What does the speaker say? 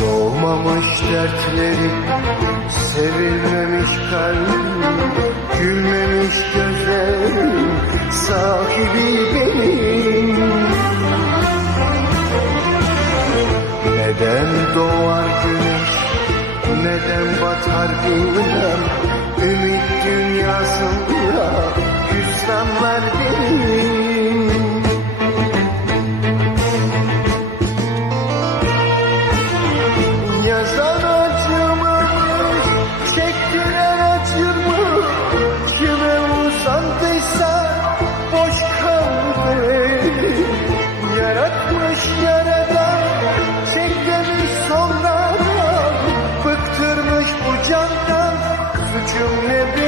Doğmamış dertlerim, sevilmemiş kalbim, gülmemiş gözlerim, sahibi benim. Neden doğar güneş, neden batar bilmem, ümit dünyasında hüsranlar benim. Suçum ne benim